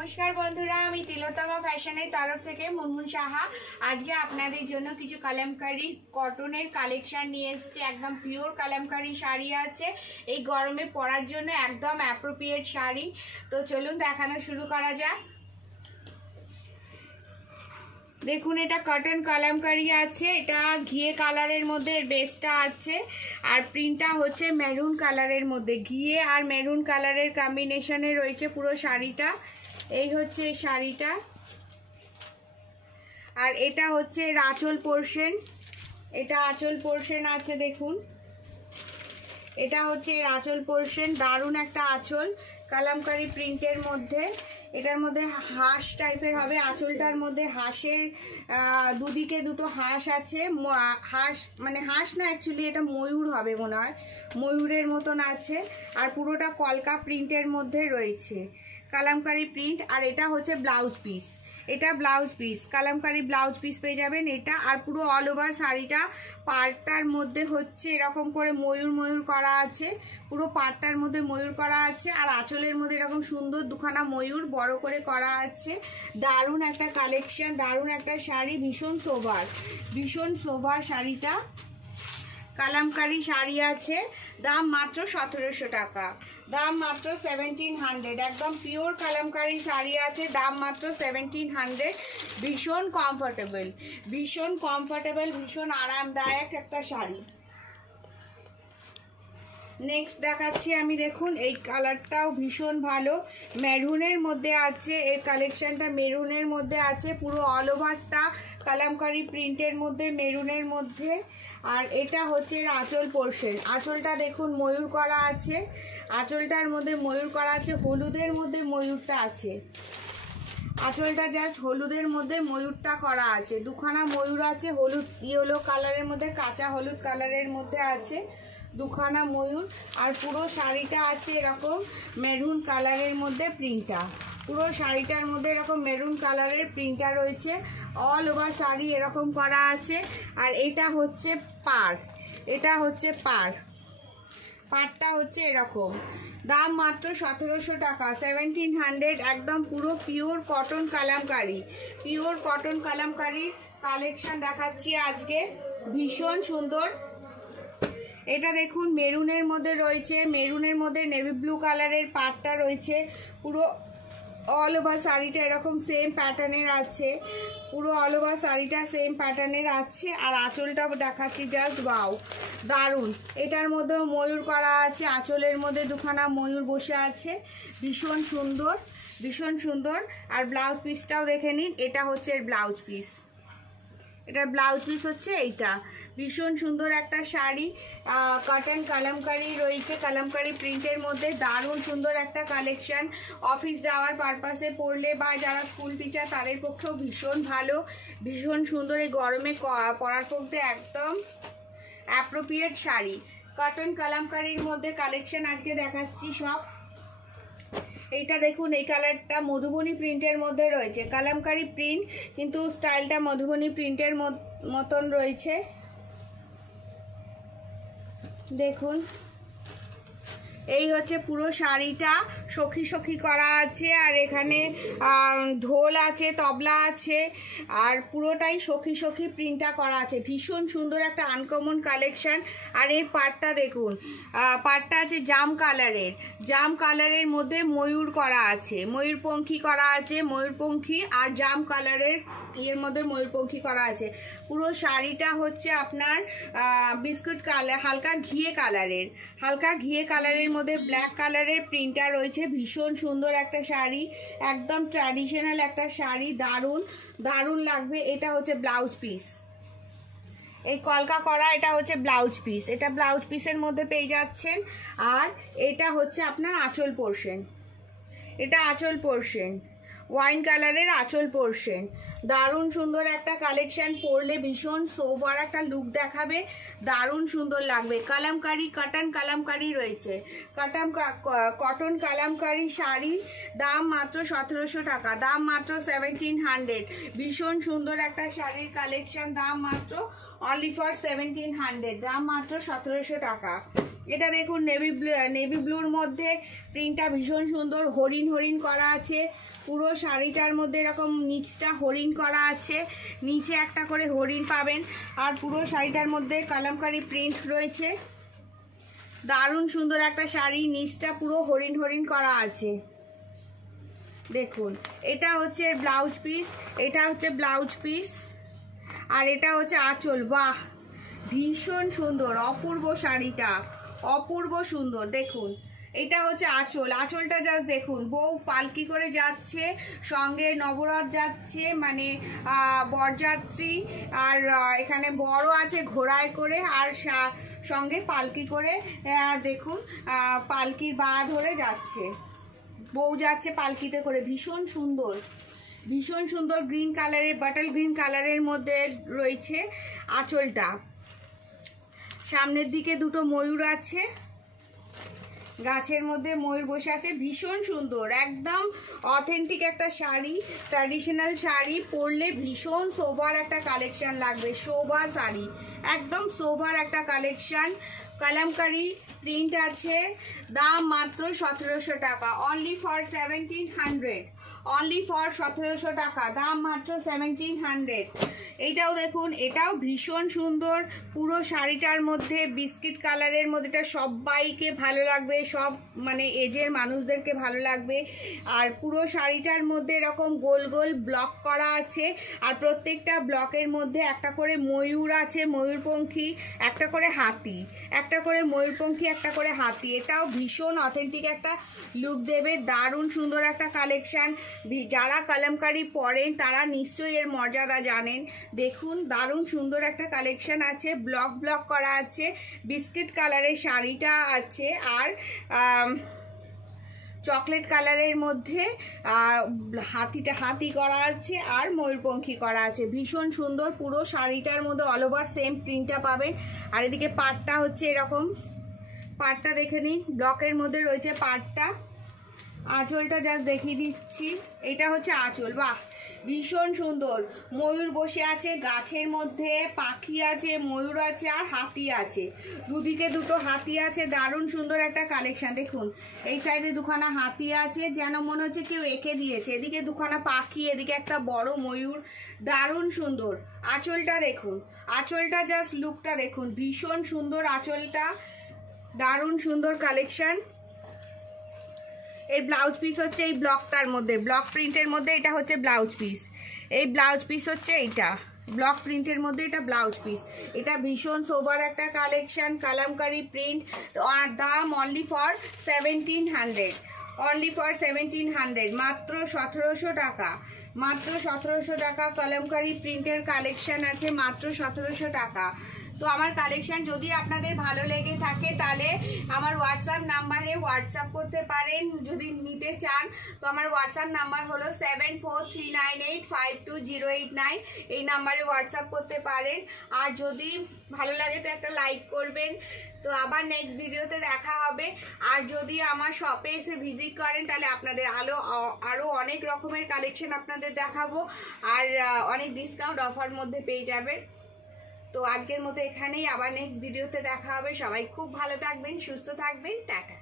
नमस्कार बंधुरा आमी तिलोत्तमा फैशनेर तरफ थेके मुनमुन साहा आज के आपनादेर जोन्नो किछु कलमकारी कटनेर कालेक्शन निये एसेछि। एकदम पिओर कलमकारी शाड़ी आछे एई गरमे परार जोन्नो एकदम अप्रोप्रिएट शाड़ी। तो चलुन देखानो शुरू करा जाक। देखुन एटा कटन कलमकारी आछे, एटा घिये कालारेर मध्य बेसटा आछे और प्रिंटटा होच्छे मेरून कालारेर मध्य। घिये और मेरून कालारेर कम्बिनेशने रयेछे पुरो शाड़ीटा। এই হচ্ছে শাড়িটা আর এটা হচ্ছে আঁচল পোরশন। এটা আঁচল পোরশন আছে দেখুন, এটা হচ্ছে আঁচল পোরশন। দারুণ একটা আঁচল কালামকারী প্রিন্টের মধ্যে। এটার মধ্যে হাঁস টাইপের হবে, আঁচলটার মধ্যে হাঁসের দুদিকে দুটো হাঁস আছে। হাঁস মানে হাঁস না, অ্যাকচুয়ালি এটা ময়ূর হবে মনে হয়, ময়ূরের মতন আছে। আর পুরোটা কলকা প্রিন্টের মধ্যে রয়েছে কালামকারী প্রিন্ট। আর এটা হচ্ছে ব্লাউজ পিস, এটা blouse piece Kalamkari blouse piece পেয়ে যাবেন এটা। আর পুরো অল ওভার শাড়িটা পাড়টার মধ্যে হচ্ছে এরকম করে ময়ূর ময়ূর করা আছে, পুরো পাড়টার মধ্যে ময়ূর করা আছে। আর আঁচলের মধ্যে এরকম সুন্দর দুখানা ময়ূর বড় করে করা আছে। দারুণ একটা কালেকশন, দারুণ একটা শাড়ি, ভীষণ সোভার শাড়িটা। কালামকারী শাড়ি আছে, দাম মাত্র 1700 টাকা, দাম মাত্র 1700। একদম পিওর কালামকারী শাড়ি আছে, দাম মাত্র 1700। ভীষণ কমফোর্টেবল, ভীষণ আরামদায়ক একটা শাড়ি। নেক্সট দেখাচ্ছি আমি, দেখুন এই কালারটাও ভীষণ ভালো, মেরুনের মধ্যে আছে। এই কালেকশনটা মেরুনের মধ্যে আছে, পুরো অল ওভারটা কালামকারী প্রিন্টের মধ্যে মেরুনের মধ্যে। আর এটা হচ্ছে আঁচল পোরশন। আঁচলটা দেখুন ময়ূর করা আছে, আঁচলটার মধ্যে ময়ূর করা আছে, হলুদের মধ্যে ময়ূরটা আছে। আঁচলটা জাস্ট হলুদের মধ্যে ময়ূরটা করা আছে, দুখানা ময়ূর আছে, হলুদ ইয়েলো কালারের মধ্যে, কাঁচা হলুদ কালারের মধ্যে আছে দুখানা ময়ূর। আর পুরো শাড়িটা আছে এরকম মেরুন কালারের মধ্যে প্রিন্টটা, পুরো শাড়িটার মধ্যে এরকম মেরুন কালারের প্রিন্টটা রয়েছে। অল ওভার শাড়ি এরকম করা আছে। আর এটা হচ্ছে পাড়, এটা হচ্ছে পাড়টা হচ্ছে এরকম। দাম মাত্র 1700 টাকা, 1700। একদম পুরো pure cotton Kalamkari, pure cotton কালামকারীর কালেকশন দেখাচ্ছি আজকে, ভীষণ সুন্দর। এটা দেখুন মেরুনের মধ্যে রয়েছে, মেরুনের মধ্যে নেভি ব্লু কালারের পাড়টা রয়েছে। পুরো অল ওভার শাড়িটা এরকম সেম প্যাটার্নের আছে, পুরো অল ওভার শাড়িটা সেম প্যাটার্নের আছে। আর আঁচলটা দেখাচ্ছি, জাস্ট ওয়াও, দারুণ। এটার মধ্যেও ময়ূর করা আছে, আঁচলের মধ্যে দুখানা ময়ূর বসে আছে, ভীষণ সুন্দর। আর ব্লাউজ পিসটাও দেখে নিন, এটা হচ্ছে এর ব্লাউজ পিস, এটার ব্লাউজ পিস হচ্ছে এইটা। ভীষণ সুন্দর একটা শাড়ি, কটন কালামকারী রয়েছে, কালামকারী প্রিন্টের মধ্যে। দারুণ সুন্দর একটা কালেকশন, অফিস যাওয়ার পারপাসে পরলে বা যারা স্কুল টিচার তাদের পক্ষেও ভীষণ ভালো, ভীষণ সুন্দর। এই গরমে পরার পক্ষে একদম অ্যাপ্রোপ্রিয়েট শাড়ি। কটন কালামকারীর মধ্যে কালেকশন আজকে দেখাচ্ছি সব। এইটা দেখুন, এই কালারটা মধুবনী প্রিন্টের মধ্যে রয়েছে, কালামকারী প্রিন্ট কিন্তু স্টাইলটা মধুবনী প্রিন্টের মতন রয়েছে। দেখুন এই হচ্ছে পুরো শাড়িটা, সখী করা আছে। আর এখানে ঢোল আছে, তবলা আছে, আর পুরোটাই সখী প্রিন্টটা করা আছে। ভীষণ সুন্দর একটা আনকমন কালেকশন। আর এর পাড়টা দেখুন, পাড়টা আছে জাম কালারের মধ্যে ময়ূর করা আছে, ময়ূরপঙ্খী করা আছে, ময়ূরপঙ্খী আর জাম কালারের এর মধ্যে ময়ূরপঙ্খী করা আছে। পুরো শাড়িটা হচ্ছে আপনার বিস্কুট কালার, হালকা ঘিয়ে কালারের মধ্যে ব্ল্যাক কালারের প্রিন্টটা রয়েছে। ভীষণ সুন্দর একটা শাড়ি, একদম ট্র্যাডিশনাল একটা শাড়ি, দারুণ লাগবে। এটা হচ্ছে ব্লাউজ পিস, এই কলকা করা, এটা হচ্ছে ব্লাউজ পিস, এটা ব্লাউজ পিসের মধ্যে পেয়ে যাচ্ছেন। আর এটা হচ্ছে আপনার আঁচল পোরশন, এটা আঁচল পোরশন, ওয়াইন কালারের আঁচল পোরশন। দারুণ সুন্দর একটা কালেকশন, পরলে ভীষণ সোবার একটা লুক দেখাবে, দারুণ সুন্দর লাগবে। কালামকারী কটন কালামকারী রয়েছে, কটন কালামকারী শাড়ি, দাম মাত্র 1700 টাকা, দাম মাত্র 1700। ভীষণ সুন্দর একটা শাড়ির কালেকশন, দাম মাত্র অনলি ফর 1700, দাম মাত্র 1700 টাকা। এটা দেখুন নেভি ব্লুর মধ্যে প্রিন্টটা ভীষণ সুন্দর, হরিণ করা আছে, পুরো শাড়িটার মধ্যে এরকম নিচটা হরিণ করা আছে, নিচে একটা করে হরিণ পাবেন। আর পুরো শাড়িটার মধ্যে কালামকারী প্রিন্ট রয়েছে। দারুণ সুন্দর একটা শাড়ি, নিচটা পুরো হরিণ হরিণ করা আছে। দেখুন এটা হচ্ছে ব্লাউজ পিস, এটা হচ্ছে ব্লাউজ পিস, আর এটা হচ্ছে আঁচল। বাহ, ভীষণ সুন্দর, অপূর্ব শাড়িটা, অপূর্ব সুন্দর। দেখুন এটা হচ্ছে আঁচল, আঁচলটা জাস্ট দেখুন। বউ পালকি করে যাচ্ছে, সঙ্গে নবরথ যাচ্ছে, মানে বরযাত্রী, আর এখানে বড় আছে ঘোড়ায় করে, আর সঙ্গে পালকি করে। দেখুন পালকির বা ধরে যাচ্ছে, বউ যাচ্ছে পালকিতে করে। ভীষণ সুন্দর, ভীষণ সুন্দর। গ্রিন কালারের, বাটল গ্রিন কালারের মধ্যে রয়েছে আঁচলটা। সামনের দিকে দুটো ময়ূর আছে, গাছের মধ্যে ময়ূর বসে আছে। ভীষণ সুন্দর, একদম অথেন্টিক একটা শাড়ি, ট্র্যাডিশনাল শাড়ি। পরলে ভীষণ সোবার একটা কালেকশন লাগবে, সোবার শাড়ি, একদম সোবার একটা কালেকশন। কালামকারী প্রিন্ট আছে, দাম মাত্র 1700 টাকা, অনলি ফর 1700, অনলি ফর 1700 টাকা, দাম মাত্র 1700। এইটাও দেখুন, এটাও ভীষণ সুন্দর। পুরো শাড়িটার মধ্যে বিস্কিট কালারের মধ্যে, এটা সবাইকে ভালো লাগবে, সব মানে এজের মানুষদেরকে ভালো লাগবে। আর পুরো শাড়িটার মধ্যে এরকম গোল গোল ব্লক করা আছে, আর প্রত্যেকটা ব্লকের মধ্যে একটা করে ময়ূর আছে, ময়ূরপঙ্খী, একটা করে হাতি, একটা করে ময়ূরপঙ্খী, একটা করে হাতি। এটাও ভীষণ অথেন্টিক একটা লুক দেবে, দারুণ সুন্দর একটা কালেকশন। যারা কালামকারী পরেন তারা নিশ্চয়ই এর মর্যাদা জানেন। দেখুন দারুণ সুন্দর একটা কালেকশন আছে, ব্লক ব্লক করা আছে, বিস্কিট কালারের শাড়িটা আছে, আর চকলেট কালারের মধ্যে হাতি করা আছে, আর ময়ূরপঙ্খী করা আছে। ভীষণ সুন্দর, পুরো শাড়িটার মধ্যে অল ওভার সেম প্রিন্টটা পাবেন। আর এদিকে পাটটা হচ্ছে এরকম, পাটটা দেখে নিন, ব্লকের মধ্যে রয়েছে পাটটা। আঁচলটা জাস্ট দেখিয়ে দিচ্ছি, এটা হচ্ছে আঁচল। বাহ, ভীষণ সুন্দর। ময়ূর বসে আছে গাছের মধ্যে, পাখি আছে, ময়ূর আছে, আর হাতি আছে, দুদিকে দুটো হাতি আছে। দারুণ সুন্দর একটা কালেকশন। দেখুন এই সাইডে দুখানা হাতি আছে, যেন মনে হচ্ছে কেউ এঁকে দিয়েছে। এদিকে দুখানা পাখি, এদিকে একটা বড় ময়ূর, দারুণ সুন্দর। আঁচলটা দেখুন, আঁচলটা জাস্ট লুকটা দেখুন, ভীষণ সুন্দর আঁচলটা, দারুণ সুন্দর কালেকশন। এই ব্লাউজ পিস হচ্ছে এই ব্লকটার মধ্যে, ব্লক প্রিন্টের মধ্যে, এটা হচ্ছে ব্লাউজ পিস। এই ব্লাউজ পিস হচ্ছে এইটা, ব্লক প্রিন্টের মধ্যে এটা ব্লাউজ পিস। এটা ভীষণ সোবার একটা কালেকশন, কালামকারী প্রিন্ট। আর দাম অনলি ফর 1700, অনলি ফর 1700, মাত্র 1700 টাকা, মাত্র 1700 টাকা। কালামকারী প্রিন্টের কালেকশন আছে মাত্র 1700 টাকা। তো আমার কালেকশন যদি আপনাদের ভালো লেগে থাকে তাহলে আমার হোয়াটসঅ্যাপ নাম্বারে হোয়াটসঅ্যাপ করতে পারেন যদি নিতে চান। তো আমার হোয়াটসঅ্যাপ নাম্বার হলো 7439852089, এই নাম্বারে হোয়াটসঅ্যাপ করতে পারেন। আর যদি ভালো লাগে তো একটা লাইক করবেন। তো আবার নেক্সট ভিডিওতে দেখা হবে। আর যদি আমার শপে এসে ভিজিট করেন তাহলে আপনাদের আরও অনেক রকমের কালেকশন আপনাদের দেখাবো, আর অনেক ডিসকাউন্ট অফার মধ্যে পেয়ে যাবেন। তো আজকের মতো এখানেই, আবার নেক্সট ভিডিওতে দেখা হবে। সবাই খুব ভালো থাকবেন, সুস্থ থাকবেন, টাটা।